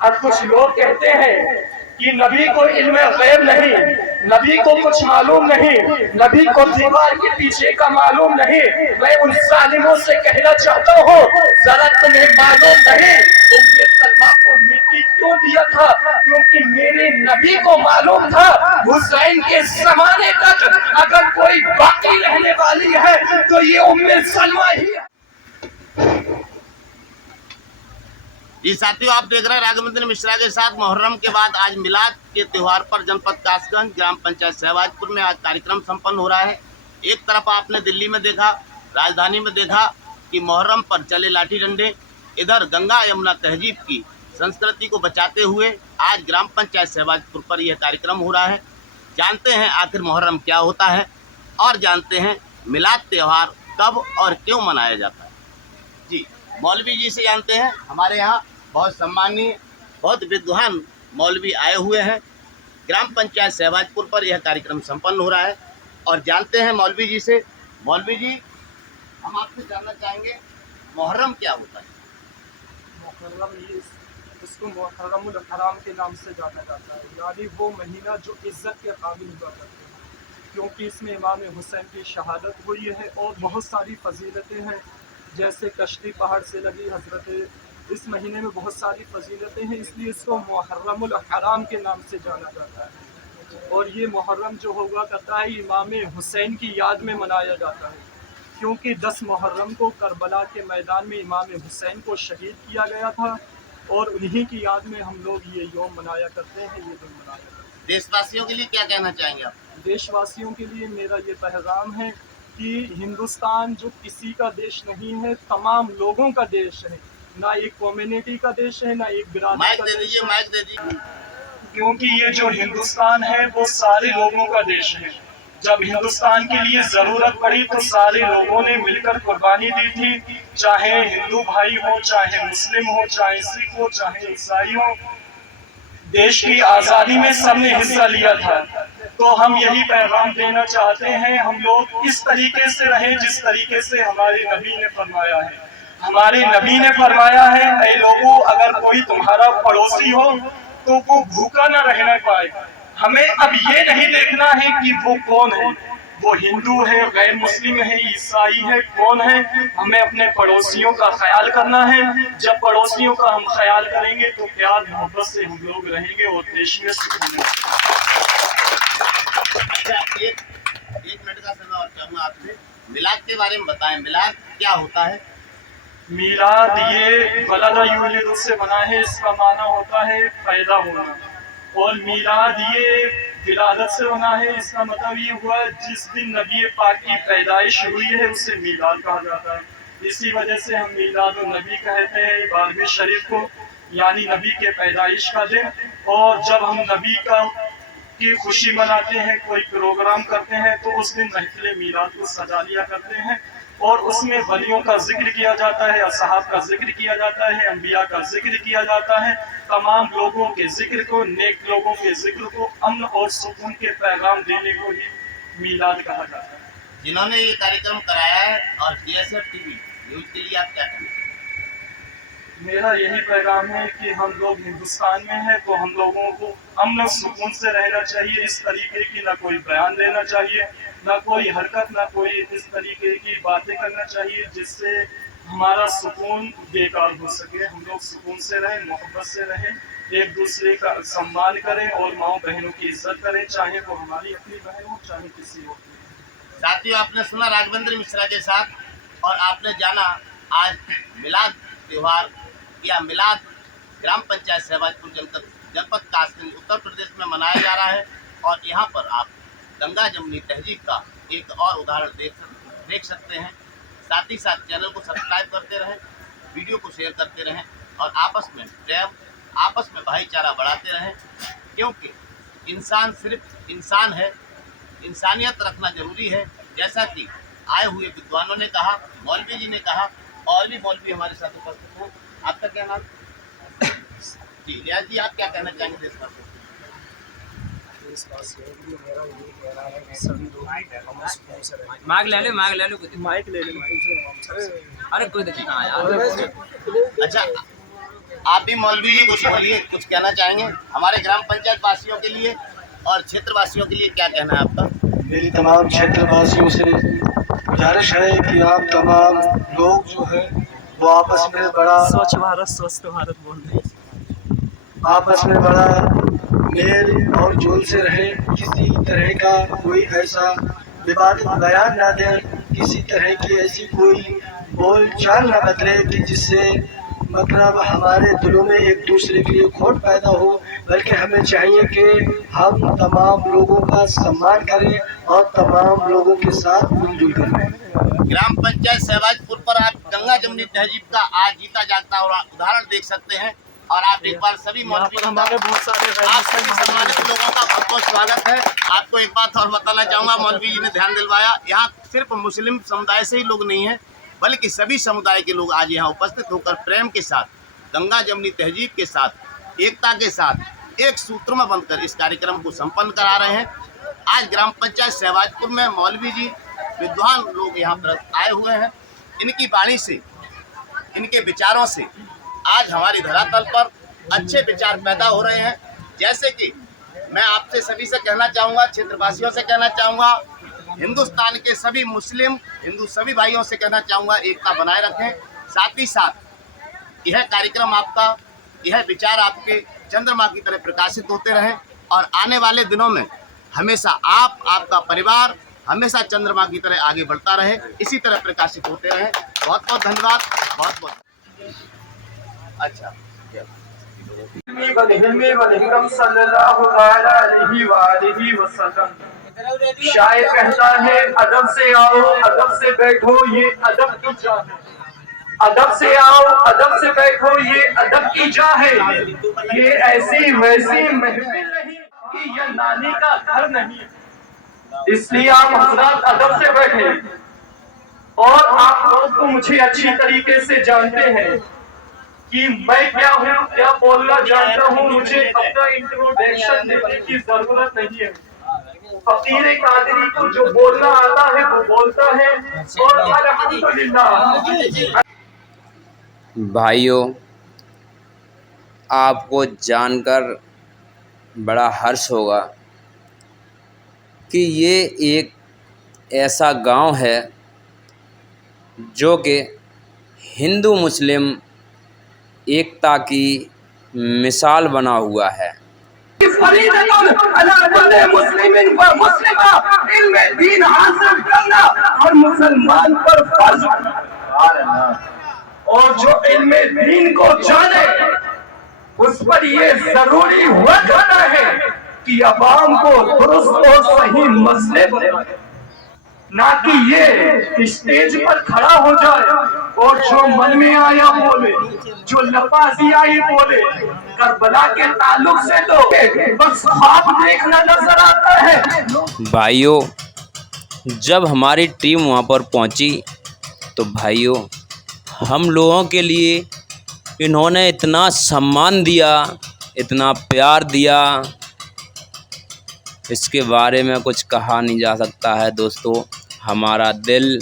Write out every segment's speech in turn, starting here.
अब कुछ लोग कहते हैं कि नबी को इल्म गैब नहीं, नबी को कुछ मालूम नहीं, नबी को दीवार के पीछे का मालूम नहीं। मैं उन जालिमों से कहना चाहता हूँ, जरा तुम्हें मालूम नहीं उम्मे सलमा को मिट्टी क्यों दिया था? क्योंकि मेरे नबी को मालूम था हुसैन के जमाने तक अगर कोई बाकी रहने वाली है तो ये उम्मे सलमा ही है। जी साथियों, आप देख रहे हैं राघवेंद्र मिश्रा के साथ। मुहर्रम के बाद आज मिलाद के त्यौहार पर जनपद कासगंज ग्राम पंचायत शहबाजपुर में आज कार्यक्रम संपन्न हो रहा है। एक तरफ आपने दिल्ली में देखा, राजधानी में देखा कि मुहर्रम पर चले लाठी डंडे, इधर गंगा यमुना तहजीब की संस्कृति को बचाते हुए आज ग्राम पंचायत शहबाजपुर पर यह कार्यक्रम हो रहा है। जानते हैं आखिर मुहर्रम क्या होता है और जानते हैं मिलाद त्यौहार कब और क्यों मनाया जाता है। जी मौलवी जी से जानते हैं। हमारे यहाँ बहुत सम्मानीय, बहुत विद्वान मौलवी आए हुए हैं। ग्राम पंचायत शहबाजपुर पर यह कार्यक्रम संपन्न हो रहा है और जानते हैं मौलवी जी से। मौलवी जी, हम आपसे जानना चाहेंगे मुहर्रम क्या होता है? मुहर्रम इसको मुहर्रमुल हराम के नाम से जाना जाता है, यानी वो महीना जो इज्जत के काबिल हुआ करते हैं, क्योंकि इसमें इमाम हुसैन की शहादत हुई है और बहुत सारी फजीलतें हैं। जैसे कश्ती पहाड़ से लगी हजरत, इस महीने में बहुत सारी फजीलतें हैं, इसलिए इसको मुहर्रमुल हराम के नाम से जाना जाता है। और ये मुहर्रम जो हुआ करता है इमाम हुसैन की याद में मनाया जाता है, क्योंकि 10 मुहर्रम को करबला के मैदान में इमाम हुसैन को शहीद किया गया था और उन्हीं की याद में हम लोग ये यौम मनाया करते हैं, ये दिन मनाया करते हैं। देशवासियों के लिए क्या कहना चाहेंगे आप? देशवासियों के लिए मेरा ये पैगाम है कि हिंदुस्तान जो किसी का देश नहीं है, तमाम लोगों का देश है, ना एक कम्युनिटी का देश है, ना एक बिरादरी का देश है। माइक दे दीजिए। क्योंकि ये जो हिंदुस्तान है वो सारे लोगों का देश है। जब हिंदुस्तान के लिए जरूरत पड़ी तो सारे लोगों ने मिलकर कुर्बानी दी थी, चाहे हिंदू भाई हो, चाहे मुस्लिम हो, चाहे सिख हो, चाहे ईसाई हो। देश की आजादी में सबने हिस्सा लिया था। तो हम यही पैगाम देना चाहते हैं, हम लोग इस तरीके से रहें जिस तरीके से हमारे नबी ने फरमाया है। हमारे नबी ने फरमाया है, ऐ लोगों, अगर कोई तुम्हारा पड़ोसी हो तो वो भूखा न रहना पाए। हमें अब ये नहीं देखना है कि वो कौन है, वो हिंदू है, गैर मुस्लिम है, ईसाई है, कौन है। हमें अपने पड़ोसियों का ख्याल करना है। जब पड़ोसियों का हम ख्याल करेंगे तो प्यार मोहब्बत से हम लोग रहेंगे और देश में सुकून है। एक मिनट का समय और चाहूँगा आपसे, मिलाद के बारे में बताएं। मिलाद क्या होता है? मीलाद ये वलदा यूलिद से बना है, इसका माना होता है पैदा होना, और मीलाद ये विलादत से बना है, इसका मतलब ये हुआ जिस दिन नबी पाक की पैदाइश हुई है उसे मीलाद कहा जाता है। इसी वजह से हम मीलाद और नबी कहते हैं 12वीं शरीफ को, यानी नबी के पैदाइश का दिन। और जब हम नबी की खुशी मनाते हैं, कोई प्रोग्राम करते हैं, तो उस दिन महफिल मीलाद को सजा लिया करते हैं और उसमें वलियों का जिक्र किया जाता है, असहाब का जिक्र किया जाता है, अंबिया का जिक्र किया जाता है। तमाम लोगों के जिक्र को, नेक लोगों के जिक्र को, अमन और सुकून के पैगाम देने को ही मीलाद कहा जाता है। जिन्होंने ये कार्यक्रम कराया है और DSF TV न्यूज के लिए आप क्या कहेंगे? मेरा यही पैगाम है कि हम लोग हिंदुस्तान में हैं तो हम लोगों को अमन सुकून से रहना चाहिए। इस तरीके की ना कोई बयान देना चाहिए, ना कोई हरकत, ना कोई इस तरीके की बातें करना चाहिए जिससे हमारा सुकून बेकार हो सके। हम लोग सुकून से रहें, मोहब्बत से रहें, एक दूसरे का सम्मान करें और माँ बहनों की इज्जत करें, चाहे वो हमारी अपनी बहन हो, चाहे किसी और की। साथियों, आपने सुना राघवेंद्र मिश्रा के साथ और आपने जाना आज मिलाद त्योहार या मिलाद ग्राम पंचायत शहबाजपुर जनपद कासगंज उत्तर प्रदेश में मनाया जा रहा है। और यहाँ पर आप गंगा जमुनी तहजीब का एक और उदाहरण देख सकते हैं। साथ ही साथ चैनल को सब्सक्राइब करते रहें, वीडियो को शेयर करते रहें और आपस में प्रेम, आपस में भाईचारा बढ़ाते रहें, क्योंकि इंसान सिर्फ इंसान है, इंसानियत रखना जरूरी है। जैसा कि आए हुए विद्वानों ने कहा, मौलवी जी ने कहा, और भी मौलवी हमारे साथ उपस्थित हैं। आपका क्या नाम? जी रियाज जी, आप क्या कहना चाहेंगे देशवासियों? मेरा ये कहना है कि सभी लोग माइक ले लो, माइक ले लो, माइक ले लें। अरे कोई दिक्कत ना यार। अच्छा, आप भी मौलवी जी कुछ बोलिए, कुछ कहना चाहेंगे हमारे ग्राम पंचायत वासियों के लिए और क्षेत्र वासियों के लिए, क्या कहना है आपका? मेरी तमाम क्षेत्रवासियों से गुजारिश है कि आप तमाम लोग जो है वो आपस में बड़ा स्वच्छ भारत स्वस्थ भारत बोल रहे हैं। आपस में बड़ा मेल और जोल से रहे, किसी तरह का कोई ऐसा विवादित बयान ना दें, किसी तरह की ऐसी कोई बोल चाल ना बदले कि जिससे मतलब हमारे दिलों में एक दूसरे के लिए खोट पैदा हो, बल्कि हमें चाहिए कि हम तमाम लोगों का सम्मान करें और तमाम लोगों के साथ मिलजुल कर रहें। ग्राम पंचायत सहवाजपुर पर आप गंगा जमुनी तहजीब का आज जीता जागता उदाहरण देख सकते हैं। और आप एक बार सभी यहाँ पर हमारे बहुत सारे आप सभी सम्मानित लोगों का बहुत बहुत स्वागत है। आपको एक बात और बताना चाहूँगा, मौलवी जी ने ध्यान दिलवाया, यहाँ सिर्फ मुस्लिम समुदाय से ही लोग नहीं हैं, बल्कि सभी समुदाय के लोग आज यहाँ उपस्थित होकर प्रेम के साथ, गंगा जमुनी तहजीब के साथ, एकता के साथ एक सूत्र में बंधकर इस कार्यक्रम को संपन्न करा रहे हैं। आज ग्राम पंचायत सहवाजपुर में मौलवी जी विद्वान लोग यहाँ पर आए हुए हैं। इनकी वाणी से, इनके विचारों से आज हमारी धरातल पर अच्छे विचार पैदा हो रहे हैं। जैसे कि मैं आपसे सभी से कहना चाहूँगा, क्षेत्रवासियों से कहना चाहूँगा, हिंदुस्तान के सभी मुस्लिम हिंदू सभी भाइयों से कहना चाहूँगा, एकता बनाए रखें। साथ ही साथ यह कार्यक्रम आपका, यह विचार आपके चंद्रमा की तरह प्रकाशित होते रहें और आने वाले दिनों में हमेशा आप, आपका परिवार हमेशा चंद्रमा की तरह आगे बढ़ता रहे, इसी तरह प्रकाशित होते रहे। बहुत बहुत धन्यवाद। बहुत बहुत अच्छा। शायर कहता है, अदब से आओ अदब से बैठो ये अदब की जा है। अदब से आओ अदब से बैठो ये अदब की जा है। ये ऐसी वैसी महफिल नहीं कि यह नानी का घर नहीं है। इसलिए आप हजरात अदब से बैठे। और आप लोग तो मुझे अच्छी तरीके से जानते हैं कि मैं क्या हूँ, क्या बोलना जानता हूँ। मुझे अपना इंट्रोडक्शन देने की जरूरत नहीं है। फकीर कादरी को जो बोलना आता है वो बोलता है। और अल्हम्दुलिल्लाह। भाइयों, आपको जानकर बड़ा हर्ष होगा कि ये एक ऐसा गांव है जो कि हिंदू मुस्लिम एकता की मिसाल बना हुआ है। और मुसलमान पर फर्ज और जो इल्मे दीन को जाने उस पर ये जरूरी हुआ जाता है कि अवाम को दुरुस्त और सही मसले बताए, ना कि ये स्टेज पर खड़ा हो जाए और जो मन में आया बोले, जो लफाजी आई बोले। करबला के ताल्लुक से तो बस ख्वाब देखना नजर आता है। भाइयों, जब हमारी टीम वहाँ पर पहुँची तो भाइयों, हम लोगों के लिए इन्होंने इतना सम्मान दिया, इतना प्यार दिया, इसके बारे में कुछ कहा नहीं जा सकता है। दोस्तों, हमारा दिल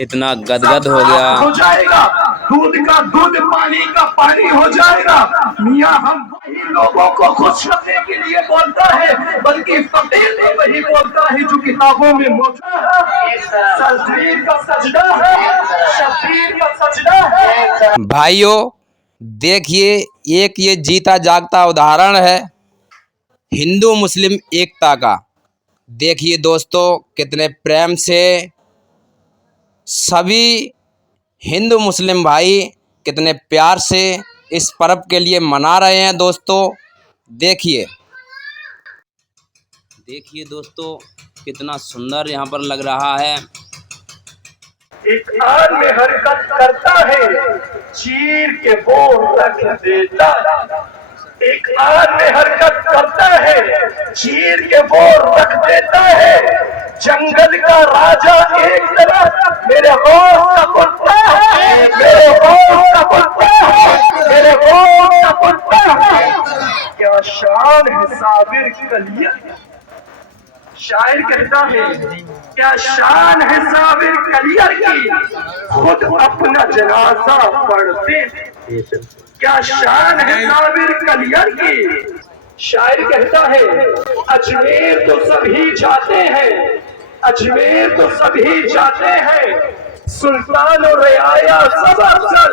इतना गदगद हो गया। हो जाएगा, दूध का दूध, पानी का पानी हो जाएगा। मियाँ हम वही लोगों को खुश रखने के लिए बोलता है, बल्कि फकीर भी वही बोलता है जो किताबों में मौजूद है। शबीर का सजदा है, शबीर का सजदा है। भाइयों, देखिए, एक ये जीता जागता उदाहरण है हिंदू मुस्लिम एकता का। देखिए दोस्तों, कितने प्रेम से सभी हिंदू मुस्लिम भाई कितने प्यार से इस पर्व के लिए मना रहे हैं। दोस्तों देखिए दोस्तों, कितना सुंदर यहाँ पर लग रहा है। एक आन में हरकत करता है, चीर के वो रख देता। एक आन में हरकत करता है, चीर के वो रख देता है। जंगल का राजा एक तरफ मेरे गौस का कुत्ता है, मेरे गौस का कुत्ता है, मेरे गौस का कुत्ता है। क्या शान है साबिर कलिया। शायर कहता है, क्या शान है साबिर कलियर की, खुद अपना जनाजा पढ़ते। क्या शान है साबिर कलियर की। शायर कहता है अजमेर तो सभी जाते हैं, अजमेर तो सभी जाते हैं, सुल्तान और रियाया सब अफजल,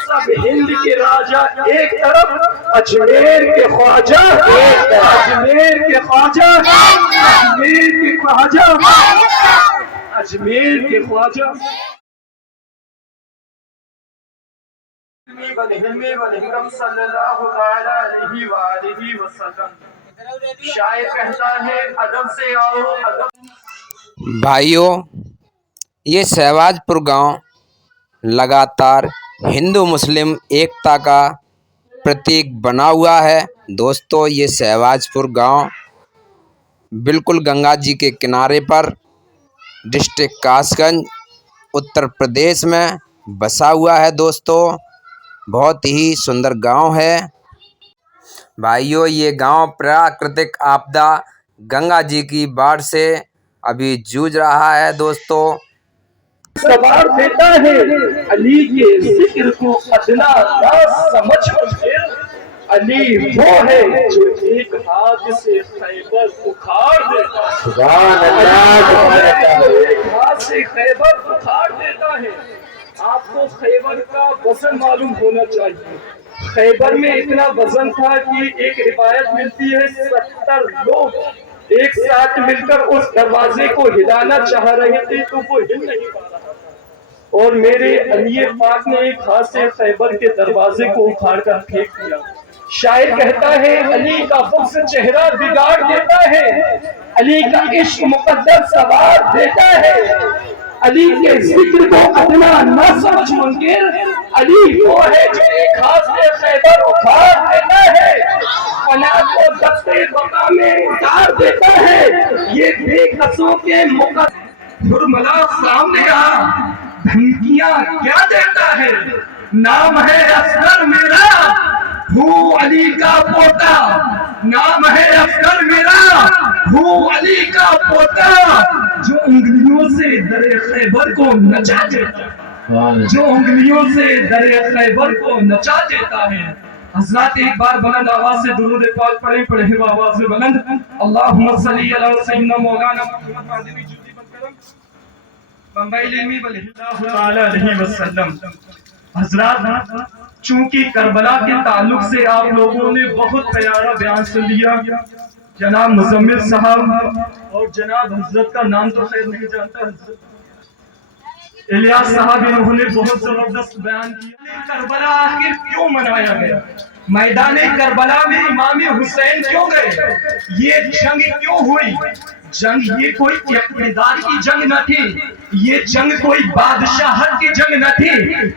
सब हिंद के राजा एक तरफ, अजमेर के ख्वाजा एक तरफ, अजमेर के ख्वाजा, अजमेर के ख्वाजा, अजमेर के ख्वाजा। शायर कहता है अदब से आओ अदब। भाइयों, ये शहबाजपुर गांव लगातार हिंदू मुस्लिम एकता का प्रतीक बना हुआ है। दोस्तों, ये शहबाजपुर गांव बिल्कुल गंगा जी के किनारे पर डिस्ट्रिक्ट कासगंज उत्तर प्रदेश में बसा हुआ है। दोस्तों, बहुत ही सुंदर गांव है। भाइयों, ये गांव प्राकृतिक आपदा गंगा जी की बाढ़ से अभी जूझ रहा है। दोस्तों, सवार देता है अली के जिक्र को अदना ना समझ कर, अली वो है जो एक हाथ से खैबर उखाड़ देता है, एक हाथ से खैबर उखाड़ देता है। आपको खैबर का वजन मालूम होना चाहिए। खैबर में इतना वजन था कि एक रिवायत मिलती है 70 लोग एक साथ मिलकर उस दरवाजे को हिलाना चाह रहे थे तो वो हिल नहीं पा रहा था, और मेरे अली पाक ने एक हाथ से खैबर के दरवाजे को उखाड़ कर फेंक दिया। शायर कहता है अली का बुग़्ज़ चेहरा बिगाड़ देता है, अली का इश्क मुकद्दर सवार देता है, अली के जिक्र को अपना न समझ मुनकिर, अली वो है जो एक हाथ से खैबर उखाड़ देता है, फना को दस्ते बका में उतार देता है। ये बेकसों के मुकद्दर सामने आ धमकियां क्या देता है, नाम है असगर मेरा, हूँ अली का पोता, नाम है असगर मेरा, हूँ अली का पोता, जो उंगलियों से दरे खैबर को नचा देता, जो उंगलियों से दरे खैबर को नचा देता है। हज़रात एक बार बुलंद आवाज से दुरूद पाक पढ़े, पढ़े आवाज में बुलंद, अल्लाहुम्मा सल्ली अला सय्यिदना मौलाना मुहम्मद मादनी जूती बंद बम्बई लिमी सल्लल्लाहु अलैहि वसल्लम। हज़रात, चूंकि करबला के ताल्लुक से आप लोगों ने बहुत प्यारा बयान सुन लिया, जनाब मुज़म्मिल साहब और जनाब हजरत का नाम तो खैर नहीं जानता, इलियास साहब, इन्होंने बहुत जबरदस्त बयान किया। करबला आखिर क्यों मनाया गया, मैदान करबला में इमाम हुसैन क्यों गए, ये जंग क्यों हुई। जंग ये कोई इक़्तिदार की जंग न थी, ये जंग कोई बादशाहत की जंग न थी,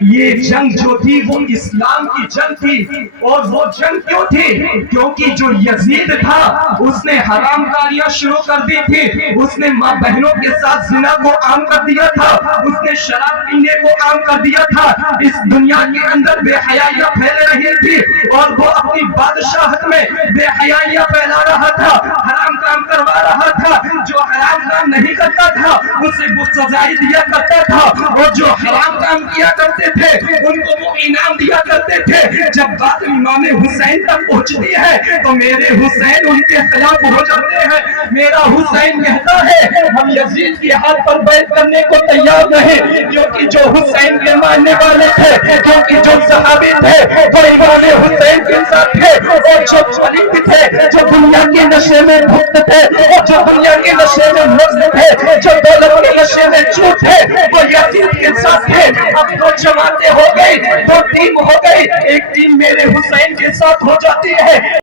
ये जंग जो थी वो इस्लाम की जंग थी। और वो जंग क्यों थी, क्योंकि जो यजीद था उसने हरामकारियां शुरू कर दी थी, उसने माँ बहनों के साथ जिना को आम कर दिया था, उसने शराब पीने को आम कर दिया था। इस दुनिया के अंदर बेहयाइयां फैल रही थी और वो अपनी बादशाहत में बेहयाइयां फैला रहा था, हराम काम करवा रहा था। जो हराम काम नहीं करता था उसे वो सजाई दिया करता था, और जो हराम काम किया करते थे उनको वो इनाम दिया करते थे। जब बात इमाम हुसैन तक पहुंचती है तो मेरे हुसैन उनके खिलाफ हो जाते हैं। मेरा हुसैन कहता है हम यजीद के हाथ पर बैठ करने को तैयार नहीं, क्योंकि जो हुसैन के मानने वाले थे, क्योंकि जो सहाबी थे वो इमाम हुसैन के साथ थे, और जो वली थे, जो दुनिया के नशे में धुत थे, जो दुनिया के नशे में मस्त थे, जो दौलत के नशे में चूर थे, वो यजीद के साथ थे। अब दो जमातें हो गई, दो टीम हो गई, एक टीम मेरे हुसैन के साथ हो जाती है।